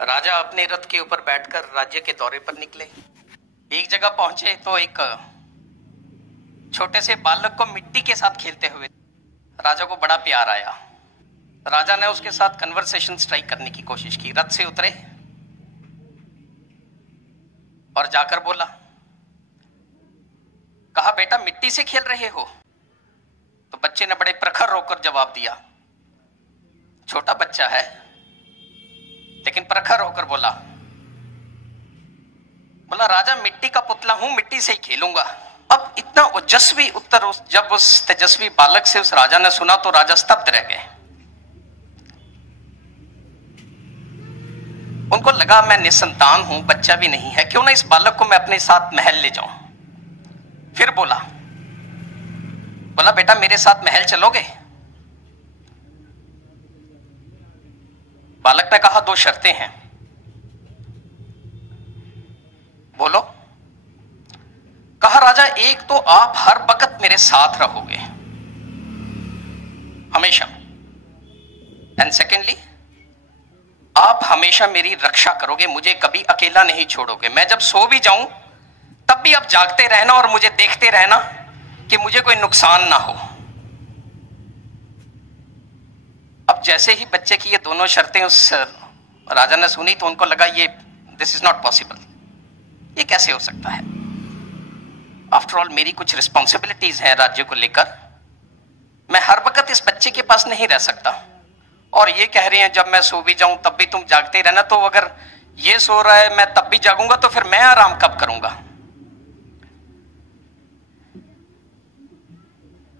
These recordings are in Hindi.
राजा अपने रथ के ऊपर बैठकर राज्य के दौरे पर निकले। एक जगह पहुंचे तो एक छोटे से बालक को मिट्टी के साथ खेलते हुए राजा को बड़ा प्यार आया। राजा ने उसके साथ कन्वर्सेशन स्ट्राइक करने की कोशिश की। रथ से उतरे और जाकर बोला, कहा बेटा मिट्टी से खेल रहे हो? तो बच्चे ने बड़े प्रखर होकर जवाब दिया। छोटा बच्चा है लेकिन प्रखर होकर बोला राजा मिट्टी का पुतला हूं, मिट्टी से ही खेलूंगा। अब इतना ओजस्वी उत्तर जब उस तेजस्वी बालक से उस राजा ने सुना तो राजा स्तब्ध रह गए। उनको लगा मैं निसंतान हूं, बच्चा भी नहीं है, क्यों ना इस बालक को मैं अपने साथ महल ले जाऊं। फिर बोला बेटा मेरे साथ महल चलोगे? बालक ने कहा दो शर्तें हैं। बोलो। कहा राजा एक तो आप हर वक्त मेरे साथ रहोगे हमेशा, एंड सेकेंडली आप हमेशा मेरी रक्षा करोगे, मुझे कभी अकेला नहीं छोड़ोगे। मैं जब सो भी जाऊं तब भी आप जागते रहना और मुझे देखते रहना कि मुझे कोई नुकसान ना हो। अब जैसे ही बच्चे की ये दोनों शर्तें उस राजा ने सुनी तो उनको लगा ये दिस इज नॉट पॉसिबल, ये कैसे हो सकता है। आफ्टर ऑल मेरी कुछ रिस्पॉन्सिबिलिटीज हैं राज्य को लेकर, मैं हर वक्त इस बच्चे के पास नहीं रह सकता। और ये कह रहे हैं जब मैं सो भी जाऊं तब भी तुम जागते रहना, तो अगर ये सो रहा है मैं तब भी जागूंगा तो फिर मैं आराम कब करूंगा।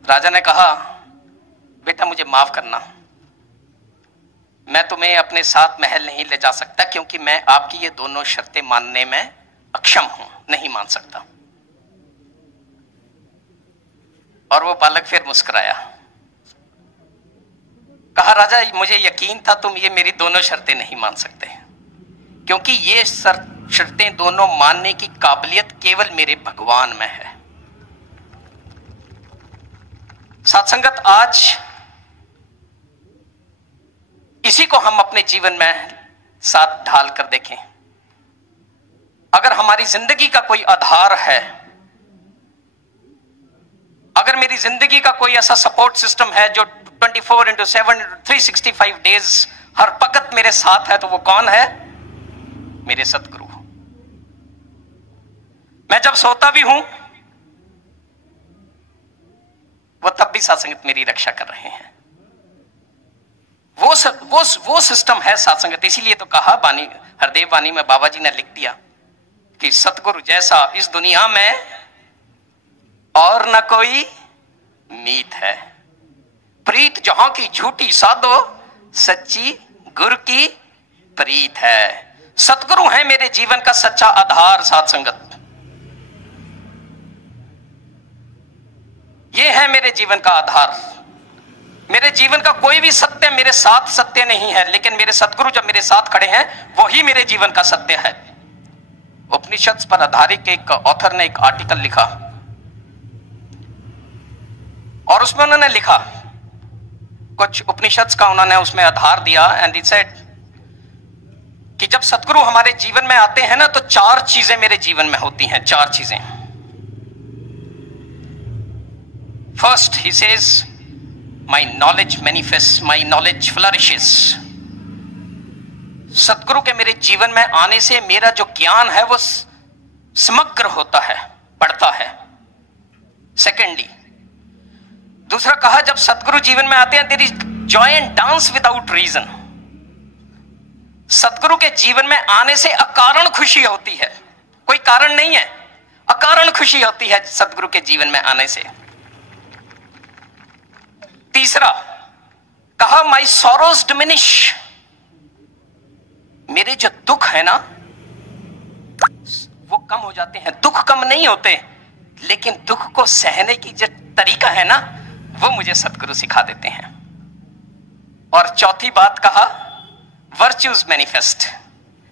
राजा ने कहा बेटा मुझे माफ करना, मैं तुम्हें अपने साथ महल नहीं ले जा सकता क्योंकि मैं आपकी ये दोनों शर्तें मानने में अक्षम हूं, नहीं मान सकता। और वो बालक फिर मुस्कुराया। कहा राजा मुझे यकीन था तुम ये मेरी दोनों शर्तें नहीं मान सकते क्योंकि ये शर्तें दोनों मानने की काबिलियत केवल मेरे भगवान में है। सत्संगत आज इसी को हम अपने जीवन में साथ ढाल कर देखें। अगर हमारी जिंदगी का कोई आधार है, अगर मेरी जिंदगी का कोई ऐसा सपोर्ट सिस्टम है जो 24/7 365 डेज हर वक्त मेरे साथ है, तो वो कौन है? मेरे सतगुरु। मैं जब सोता भी हूं वो तब भी सत्संगत मेरी रक्षा कर रहे हैं। वो सिस्टम है सत्संगत। इसीलिए तो कहा वाणी, हरदेव वाणी में बाबा जी ने लिख दिया कि सतगुरु जैसा इस दुनिया में और न कोई मीत है। प्रीत जहां की झूठी साधो, सच्ची गुरु की प्रीत है। सतगुरु है मेरे जीवन का सच्चा आधार। सत्संगत ये है मेरे जीवन का आधार। मेरे जीवन का कोई भी सत्य मेरे साथ सत्य नहीं है, लेकिन मेरे सतगुरु जब मेरे साथ खड़े हैं वही मेरे जीवन का सत्य है। उपनिषद पर आधारित एक ऑथर ने एक आर्टिकल लिखा और उसमें उन्होंने लिखा कुछ उपनिषद का उन्होंने उसमें आधार दिया एंड ही सेड कि जब सतगुरु हमारे जीवन में आते हैं ना तो चार चीजें मेरे जीवन में होती हैं। चार चीजें। First he says my knowledge manifest, my knowledge flourishes. Satguru के मेरे जीवन में आने से मेरा जो ज्ञान है वो समग्र होता है, बढ़ता है। सेकेंडली, दूसरा कहा जब सतगुरु जीवन में आते हैं there is joy and dance without reason. सतगुरु के जीवन में आने से अकारण खुशी होती है, कोई कारण नहीं है, अकारण खुशी होती है सतगुरु के जीवन में आने से। तीसरा कहा माई सॉरोज डिमिनिश। मेरे जो दुख है ना वो कम हो जाते हैं। दुख कम नहीं होते लेकिन दुख को सहने की जो तरीका है ना वो मुझे सतगुरु सिखा देते हैं। और चौथी बात कहा वर्च्यूज मैनिफेस्ट।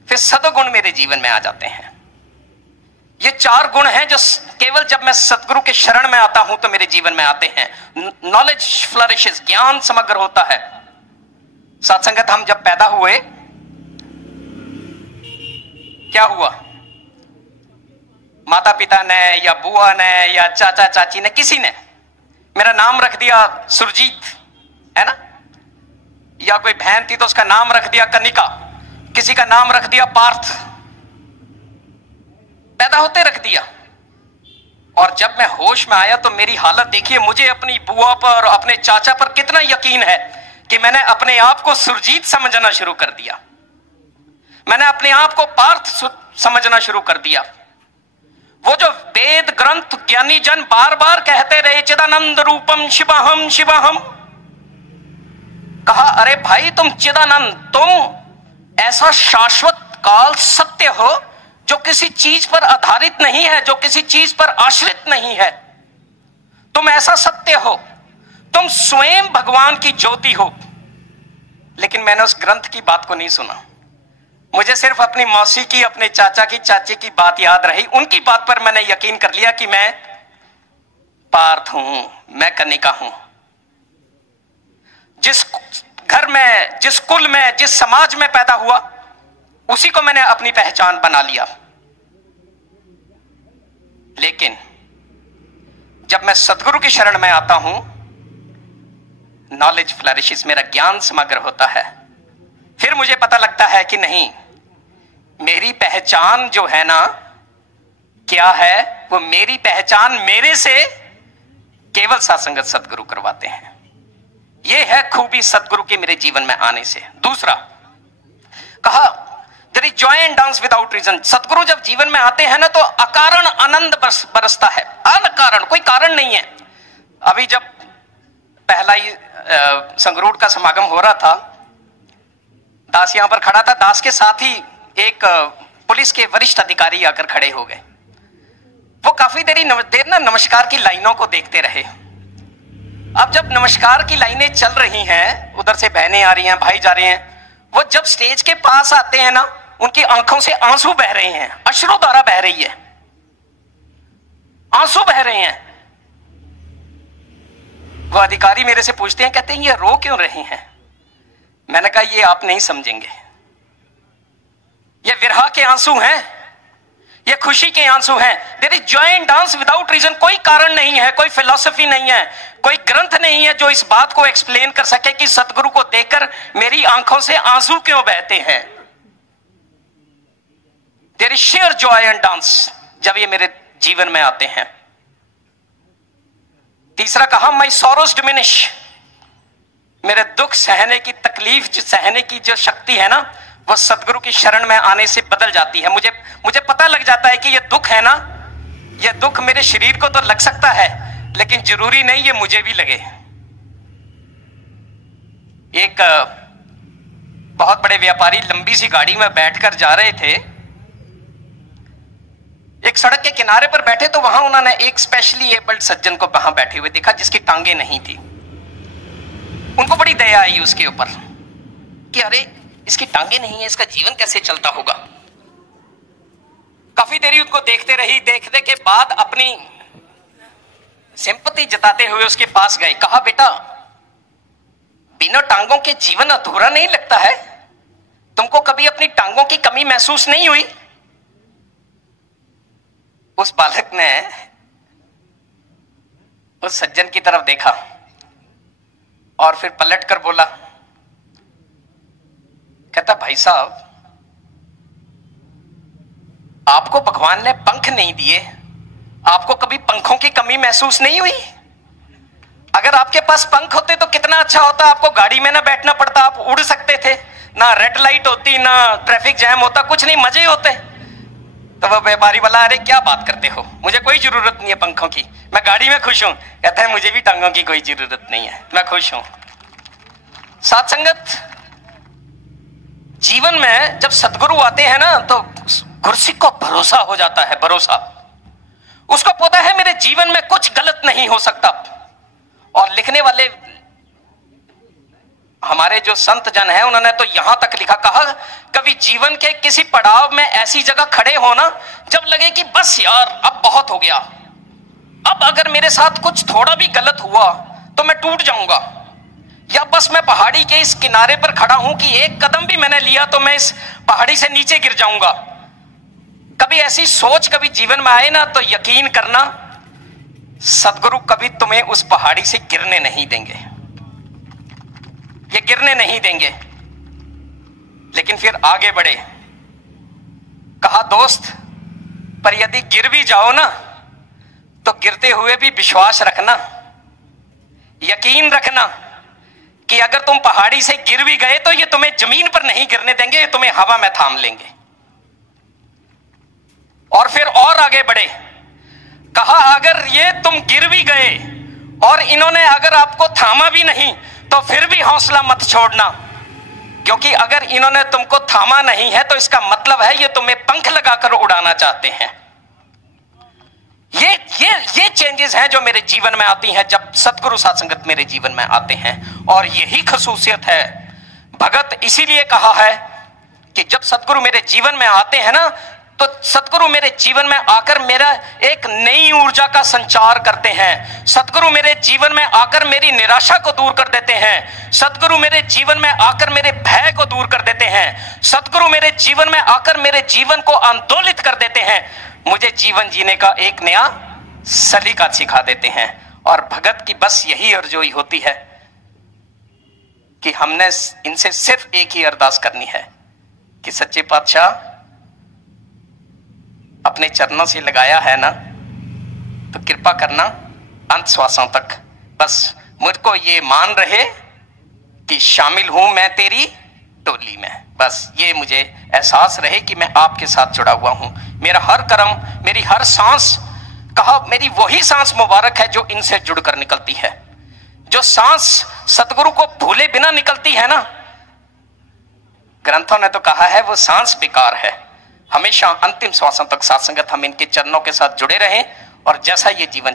फिर सद्गुण मेरे जीवन में आ जाते हैं। ये चार गुण हैं जो केवल जब मैं सतगुरु के शरण में आता हूं तो मेरे जीवन में आते हैं। नॉलेज फ्लरिशेस, ज्ञान समग्र होता है। सत्संगत हम जब पैदा हुए क्या हुआ? माता पिता ने या बुआ ने या चाचा चाची ने, किसी ने मेरा नाम रख दिया सुरजीत, है ना, या कोई बहन थी तो उसका नाम रख दिया कनिका, किसी का नाम रख दिया पार्थ, पैदा होते रख दिया। और जब मैं होश में आया तो मेरी हालत देखिए, मुझे अपनी बुआ पर, अपने चाचा पर कितना यकीन है कि मैंने अपने आप को सुरजीत समझना शुरू कर दिया, मैंने अपने आप को पार्थ समझना शुरू कर दिया। वो जो वेद ग्रंथ ज्ञानी जन बार बार कहते रहे चिदानंद रूपम शिवहम शिवहम, कहा अरे भाई तुम चिदानंद, तुम ऐसा शाश्वत काल सत्य हो जो किसी चीज पर आधारित नहीं है, जो किसी चीज पर आश्रित नहीं है। तुम ऐसा सत्य हो, तुम स्वयं भगवान की ज्योति हो। लेकिन मैंने उस ग्रंथ की बात को नहीं सुना, मुझे सिर्फ अपनी मौसी की, अपने चाचा की, चाची की बात याद रही। उनकी बात पर मैंने यकीन कर लिया कि मैं पार्थ हूं, मैं कनिका हूं। जिस घर में, जिस कुल में, जिस समाज में पैदा हुआ, उसी को मैंने अपनी पहचान बना लिया। लेकिन जब मैं सदगुरु की शरण में आता हूं, नॉलेज फ्लरिशेस, मेरा ज्ञान समग्र होता है। फिर मुझे पता लगता है कि नहीं, मेरी पहचान जो है ना, क्या है वो, मेरी पहचान मेरे से केवल सत्संगत सदगुरु करवाते हैं। यह है खूबी सदगुरु के मेरे जीवन में आने से। दूसरा कहा, there is joy and dance without reason. सदगुरु जब जीवन में आते हैं ना तो अकारण आनंद बरसता है, अनकारण, कोई कारण नहीं है। अभी जब पहला ही संगरूर का समागम हो रहा था, दास यहां पर खड़ा था, दास के साथ ही एक पुलिस के वरिष्ठ अधिकारी आकर खड़े हो गए। वो काफी देर ना नमस्कार की लाइनों को देखते रहे। अब जब नमस्कार की लाइनें चल रही हैं, उधर से बहनें आ रही हैं, भाई जा रहे हैं, वो जब स्टेज के पास आते हैं ना, उनकी आंखों से आंसू बह रहे हैं, अश्रुधारा बह रही है, आंसू बह रहे हैं। वो अधिकारी मेरे से पूछते हैं, कहते हैं ये रो क्यों रहे हैं? मैंने कहा ये आप नहीं समझेंगे, ये विरह के आंसू हैं, ये खुशी के आंसू हैं। There is joy and dance without reason. कोई कारण नहीं है, कोई फिलॉसफी नहीं है, कोई ग्रंथ नहीं है जो इस बात को एक्सप्लेन कर सके कि सतगुरु को देखकर मेरी आंखों से आंसू क्यों बहते हैं। There is share joy and dance जब ये मेरे जीवन में आते हैं। तीसरा कहा, माई सॉरोज डिमिनिश। मेरे दुख सहने की, तकलीफ सहने की जो शक्ति है ना, वो सदगुरु की शरण में आने से बदल जाती है। मुझे पता लग जाता है कि ये दुख है ना, ये दुख मेरे शरीर को तो लग सकता है, लेकिन जरूरी नहीं ये मुझे भी लगे। एक बहुत बड़े व्यापारी लंबी सी गाड़ी में बैठकर जा रहे थे, एक सड़क के किनारे पर बैठे तो वहां उन्होंने एक स्पेशली एबल्ड सज्जन को वहां बैठे हुए देखा जिसकी टांगे नहीं थी। उनको बड़ी दया आई उसके ऊपर कि अरे इसकी टांगे नहीं है, इसका जीवन कैसे चलता होगा। काफी देरी उनको देखते रही, देखने के बाद अपनी सिंपैथी जताते हुए उसके पास गए। कहा, बेटा बिना टांगों के जीवन अधूरा नहीं लगता है? तुमको कभी अपनी टांगों की कमी महसूस नहीं हुई? उस बालक ने उस सज्जन की तरफ देखा और फिर पलटकर बोला, कहता, भाई साहब आपको भगवान ने पंख नहीं दिए, आपको कभी पंखों की कमी महसूस नहीं हुई? अगर आपके पास पंख होते तो कितना अच्छा होता, आपको गाड़ी में ना बैठना पड़ता, आप उड़ सकते थे, ना रेड लाइट होती, ना ट्रैफिक जैम होता, कुछ नहीं, मजे होते। तो वह व्यापारी बोला, अरे क्या बात करते हो, मुझे कोई जरूरत नहीं है पंखों की, मैं गाड़ी में खुश हूं। कहता है, मुझे भी टांगों की कोई जरूरत नहीं है, मैं खुश हूं। साथ संगत, जीवन में जब सदगुरु आते हैं ना तो गुरसिक को भरोसा हो जाता है, भरोसा। उसको पता है मेरे जीवन में कुछ गलत नहीं हो सकता। और लिखने वाले हमारे जो संत जन हैं उन्होंने तो यहां तक लिखा, कहा, कभी जीवन के किसी पड़ाव में ऐसी जगह खड़े हो ना जब लगे कि बस यार अब बहुत हो गया, अब अगर मेरे साथ कुछ थोड़ा भी गलत हुआ तो मैं टूट जाऊंगा, या बस मैं पहाड़ी के इस किनारे पर खड़ा हूं कि एक कदम भी मैंने लिया तो मैं इस पहाड़ी से नीचे गिर जाऊंगा। कभी ऐसी सोच कभी जीवन में आए ना, तो यकीन करना सदगुरु कभी तुम्हें उस पहाड़ी से गिरने नहीं देंगे, ये गिरने नहीं देंगे। लेकिन फिर आगे बढ़े, कहा दोस्त पर यदि गिर भी जाओ ना, तो गिरते हुए भी विश्वास रखना, यकीन रखना कि अगर तुम पहाड़ी से गिर भी गए तो ये तुम्हें जमीन पर नहीं गिरने देंगे, ये तुम्हें हवा में थाम लेंगे। और फिर और आगे बढ़े, कहा अगर ये तुम गिर भी गए और इन्होंने अगर आपको थामा भी नहीं, तो फिर भी हौसला मत छोड़ना, क्योंकि अगर इन्होंने तुमको थामा नहीं है तो इसका मतलब है ये तुम्हें पंख लगाकर उड़ाना चाहते हैं। ये चेंजेस हैं जो मेरे जीवन में आती हैं जब सतगुरु साध संगत मेरे जीवन में आते हैं। और यही खसूसियत है भगत, इसीलिए कहा है कि जब सतगुरु मेरे जीवन में आते हैं ना, तो सतगुरु मेरे जीवन में आकर मेरा एक नई ऊर्जा का संचार करते हैं। सतगुरु मेरे जीवन में आकर मेरी निराशा को दूर कर देते हैं। सतगुरु मेरे जीवन में आकर मेरे भय को दूर कर देते हैं। सतगुरु मेरे जीवन में आकर मेरे जीवन को आंदोलित कर देते हैं, मुझे जीवन जीने का एक नया सलीका सिखा देते हैं। और भगत की बस यही अर्ज़ोई होती है कि हमने इनसे सिर्फ एक ही अरदास करनी है कि सच्चे पातशाह अपने चरणों से लगाया है ना, तो कृपा करना अंत श्वासों तक बस मुझको ये मान रहे कि शामिल हूं मैं तेरी टोली में। बस ये मुझे एहसास रहे कि मैं आपके साथ जुड़ा हुआ हूं। मेरा हर कर्म, मेरी हर सांस, कहा मेरी वही सांस मुबारक है जो इनसे जुड़कर निकलती है। जो सांस सतगुरु को भूले बिना निकलती है ना, ग्रंथों ने तो कहा है वो सांस बेकार है। हमेशा अंतिम श्वासों तक साथ संगत हम इनके चरणों के साथ जुड़े रहें और जैसा ये जीवन